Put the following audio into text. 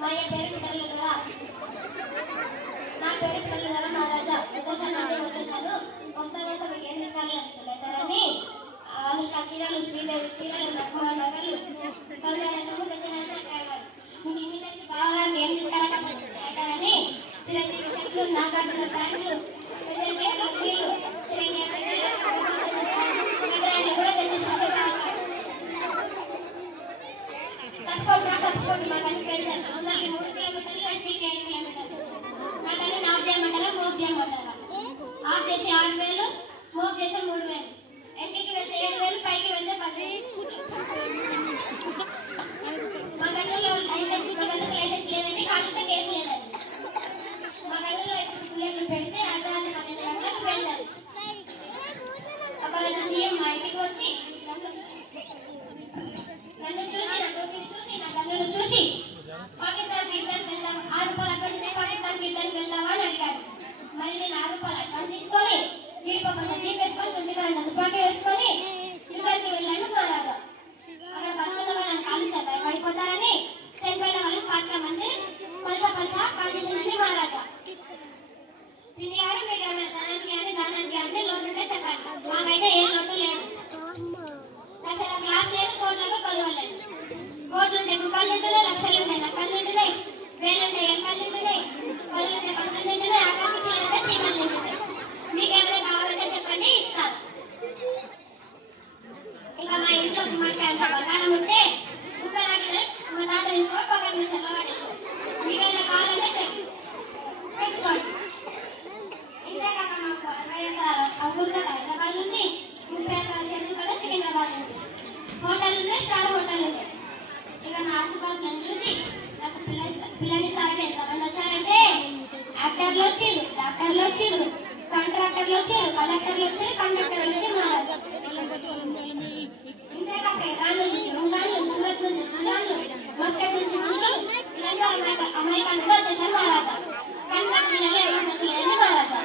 మాయ పేరు పిల్లల ద్వారా నా పేరు పిల్లల ద్వారా మహారాజా ఉద్దేశాలు వస్తావేతకు ఎన్ని సార్లు అనుకోలేదని అనుష్క చీరలు శ్రీదేవి చీరలు నగమ నగలు కళ్యాణము తెచ్చినంత మీకు ఇన్ని తెచ్చి బాగా ఏం తీసుకురాని చిరంజీవి షర్ట్లు నాగార్జున ప్యాంట్లు కూడా తెచ్చి తప్పకుండా మాకు అని పెడతాను అందరికి 3 కిలోమీటర్లు అంటే 7 కిలోమీటర్లు నాకని నాఫ్ చేయమంటారా మోప్ చేయమంటారా ఆఫ్ చేసి 6000 మోప్ చేసి 3000 ఎంటికి వెళ్తే 7000 పైకి వెళ్తే 10,000 మా గన్నులో లైసెన్స్ లేదండి కాకపోతే కేసు లేదండి మా గన్నులో ఇప్పుడు బుల్లెట్లు పెడితే అర్ధరాత్రి 12 గంటలకు వెళ్తారు ఒకరోజు సీఎం మా ఇంటికి వచ్చి నన్ను చూసి నా గన్నును చూసి పాకిస్తాన్ యుద్ధానికి వెళ్తాం 6 రూపాయలు అడ్వాన్స్ పాకిస్తాన్ యుద్ధానికి వెళ్తావా అని అడిగారు మరి నేను 6 రూపాయలు అడ్వాన్స్ తీసుకొని జీడిపప్పు జీప్ వేసుకొని తుంటికాయలు తుపాకీ వేసుకొని యుద్ధానికి వెళ్ళాను మహారాజా అక్కడ బతుకున్న వాళ్ళని కాల్చారు భయపడిపోతారని చనిపోయిన వాళ్ళని పాతిక మంది పలస కాల్చేసానని మహారాజా దీని గారు మీకు ఏమైనా దానానికి అంటే లోటు ఉంటే చెప్పండి మాకైతే ఏ లోటు లేదు లక్షల క్లాస్ లేదు కోట్లకు కొలవలేదు కోట్లు ఉంటే రూపాయలు తింటున్నాయి లక్షలు ఉంటాయి లెక్కలు తింటున్నాయి వేలు ఉంటాయి ఎంకలు తింటున్నాయి 10 ఉంటే 11 తింటున్నాయి ఆకాశం చీలంటే చీమలు తింటున్నాయి మీకేమైనా కావాలంటే చెప్పండి ఇస్తాను ఇంకా మా ఇంట్లో మనకి అంత బంగారం ఉంటే కుక్కరాకి మా తాత తీసుకో పక్కన మిషన్లో పడేసుకో మీకైనా కావాలంటే చెప్పి పెట్టుకోండి ఇంతేకాక మాకు 60 ఎకరాల అంగుర్గా హైదరాబాద్ ఉంది 30 ఎకరాల చెరువు కూడా సికింద్రాబాద్ ఉంది హోటల్ ఉన్నాయి స్టార్ హోటల్ ఉన్నాయి ఇక నా ఆశుపాస్ నన్ను చూసి నాకు పిల్లని సార్ ఎంతమంది వచ్చారంటే యాక్టర్లు వచ్చింది డాక్టర్లు వచ్చింది కాంట్రాక్టర్లు వచ్చారు కలెక్టర్లు వచ్చారు కండక్టర్లు వచ్చి మహారాజా ఇంతేకాక ఇరాన్ నుంచి రంగాన్లు సూరత్ నుంచి సుడాన్లు మస్కట్ నుంచి మనుషులు వీళ్ళందరూ అమెరికా నుంచి వచ్చేసారు మహారాజా కానీ నాకు వీళ్ళలో ఎవరు నచ్చలేదని మహారాజా